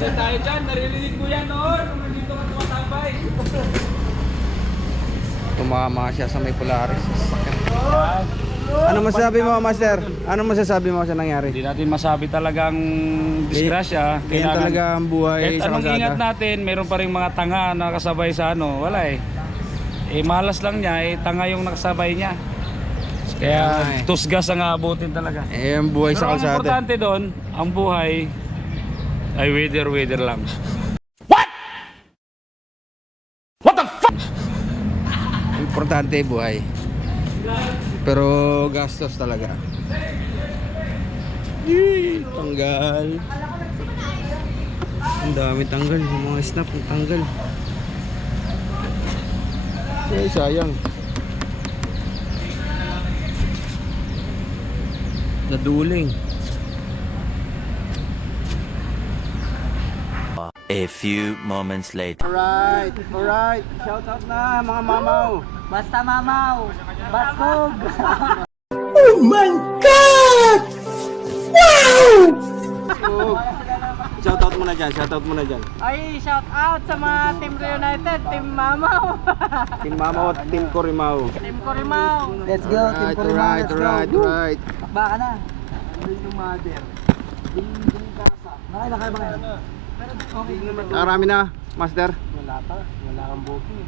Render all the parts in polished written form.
Dyan tayo dyan, naririnig mo yan noon. Kung nandito ka tumatambay. Tumama siya sa may Polaris. Ano masasabi mo, Master? Ano masasabi mo sa nangyari? Hindi natin masabi talagang disgrasya. Ganyan talaga ang buhay kahit sa anong kalsada. ingat natin, mayroon pa rin mga tanga na nakasabay sa ano. Wala eh. Malas lang niya, tanga yung nakasabay niya. Kaya tusgas ang aabutin talaga. Ang buhay sa Pero ang kalsada. importante doon, ang buhay ay weather lang. Importante buhay. Pero gastos talaga. Yee, tanggal. Ang dami tanggal. Yung mga snap yung tanggal. Ay, sayang. Naduling. A few moments later. Alright, alright. Shout out na mga mamaw. Basta mamaw, baskog. Oh my God! Wow! Shout out muna dyan, shout out muna dyan. Ay, shout out sa mga Team Reunited, Team Mamaw. Team Mamaw at Team Corimao. Team Corimao. Let's go, Team Corimao. Alright, alright, alright. Baka na. Yung mother. Yung kasa. Nakailan ba ngayon? Marami na, Master. Wala pa. Wala kang booking.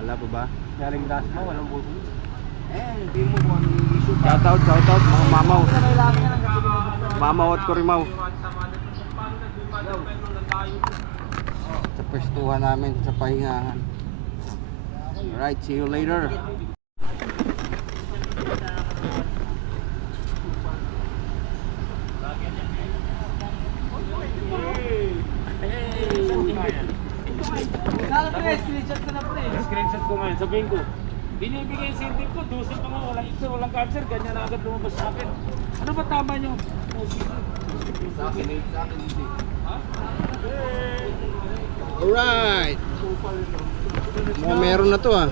Wala pa ba? Galing gas mo, walang booking. Hindi mo kung ano Shout out, mga mamaw. kailangan yan ang kasi Mamaw at Corimao. Sa pwestuhan namin, sa pahingahan. Alright, see you later. Screenshot ko na pre. Screenshot ko ngayon, sabihin ko, binibigay yung incentive ko, 12 pa nga, walang isa, walang cancer, ganyan na agad lumabas sa akin. Ano ba tama nyo? Sa akin hindi. Ha? Alright. Mukhang meron na to ah.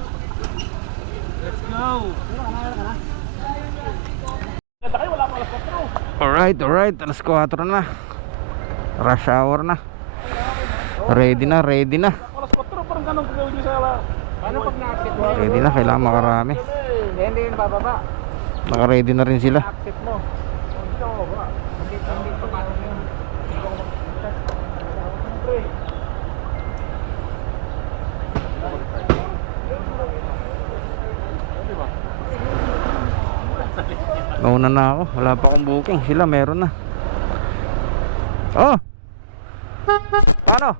Let's go! Alright, alright. Alas 4 na. Rush hour na. Ready na, ready na. Alas 4, parang ganun gagawin nyo sa ala. Paano pag na-accept mo? Ready na, kailangan makarami. Hindi yun bababa. Naka-ready na rin sila. Accept mo. Hindi ako ba? Hindi pa paano yun. Nauna na ako. Wala pa akong booking. Sila meron na. Oh! Paano?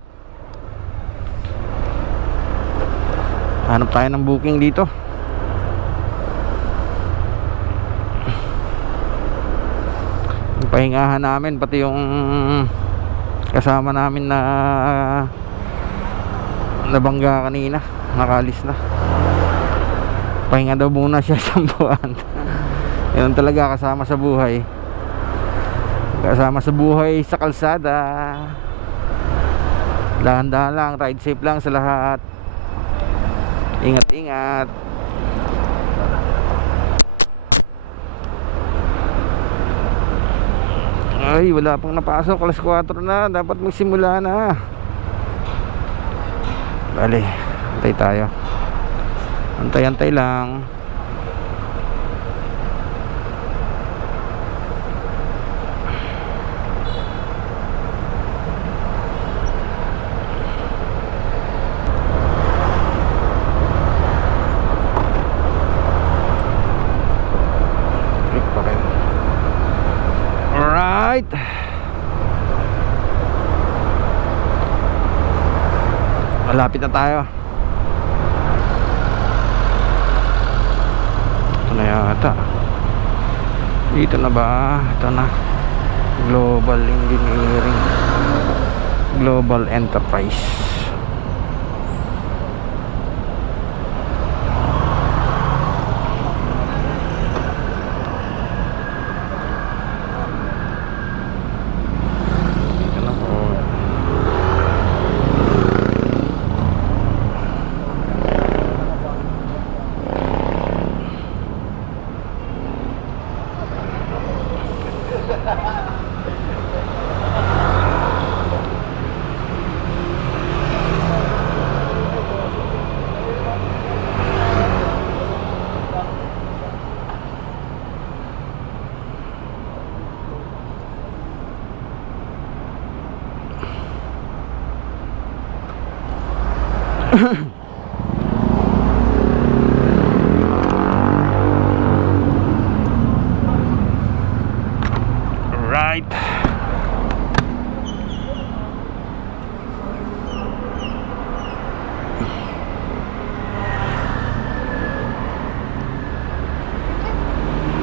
Hanap tayo ng booking dito. Yung pahingahan namin, pati yung kasama namin na nabangga kanina, nakalis na. Pahinga daw muna siya sa buwan. Yun talaga, kasama sa buhay. Kasama sa buhay sa kalsada. Dahan-dahan lang, ride safe lang sa lahat. Ingat-ingat. Ay, wala pang napasok. Alas 4 na, dapat magsimula na. Bale, antay tayo. Antay-antay lang. Click pa rin. Alright. Malapit na tayo. Ito na yata. Dito na ba? Ito na. Global Engineering, Global Enterprise. Dito na po. Right.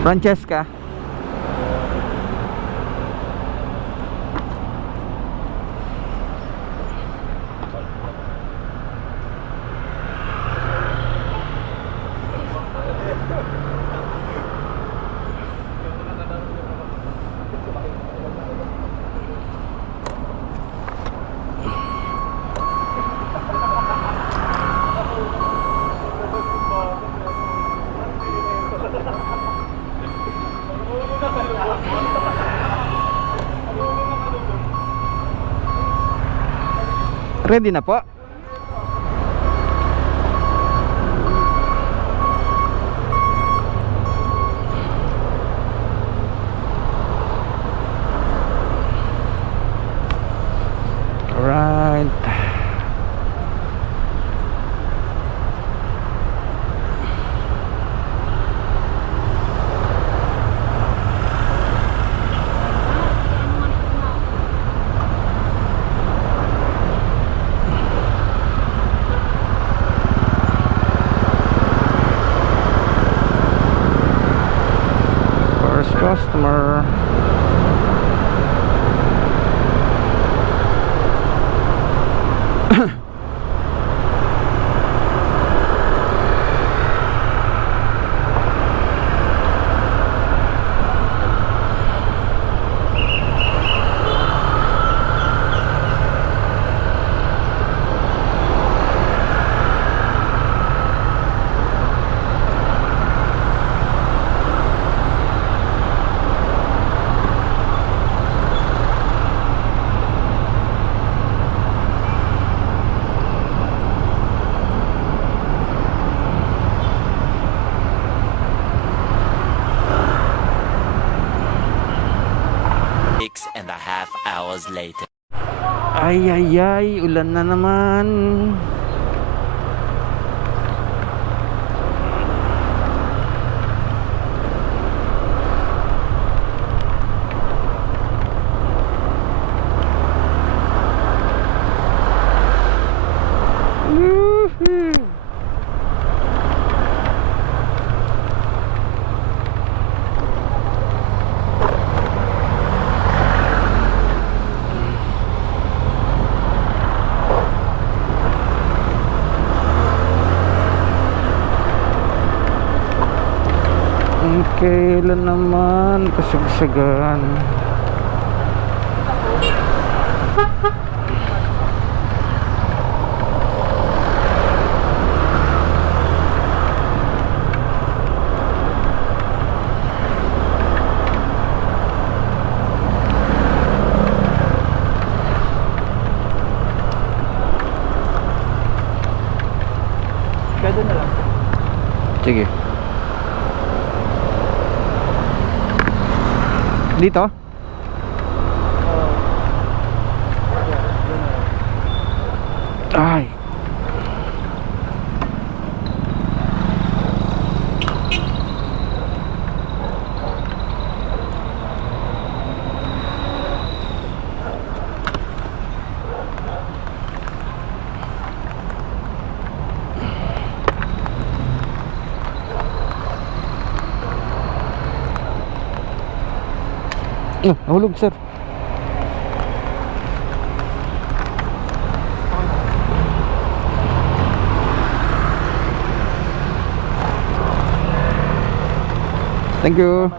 Francesca. Ready na po? Alright. First customer. Six and a half hours later. Ay ay ay, ulan na naman. Woohoo! Kailan naman kasagsagan. Pwede na lang. Sige. Dito? Ay. Nahulog, sir. Thank you.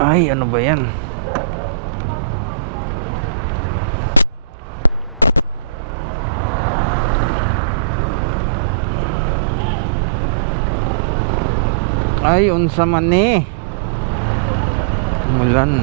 Ay, ano ba yan? Ay, unsa man ni. Mulan.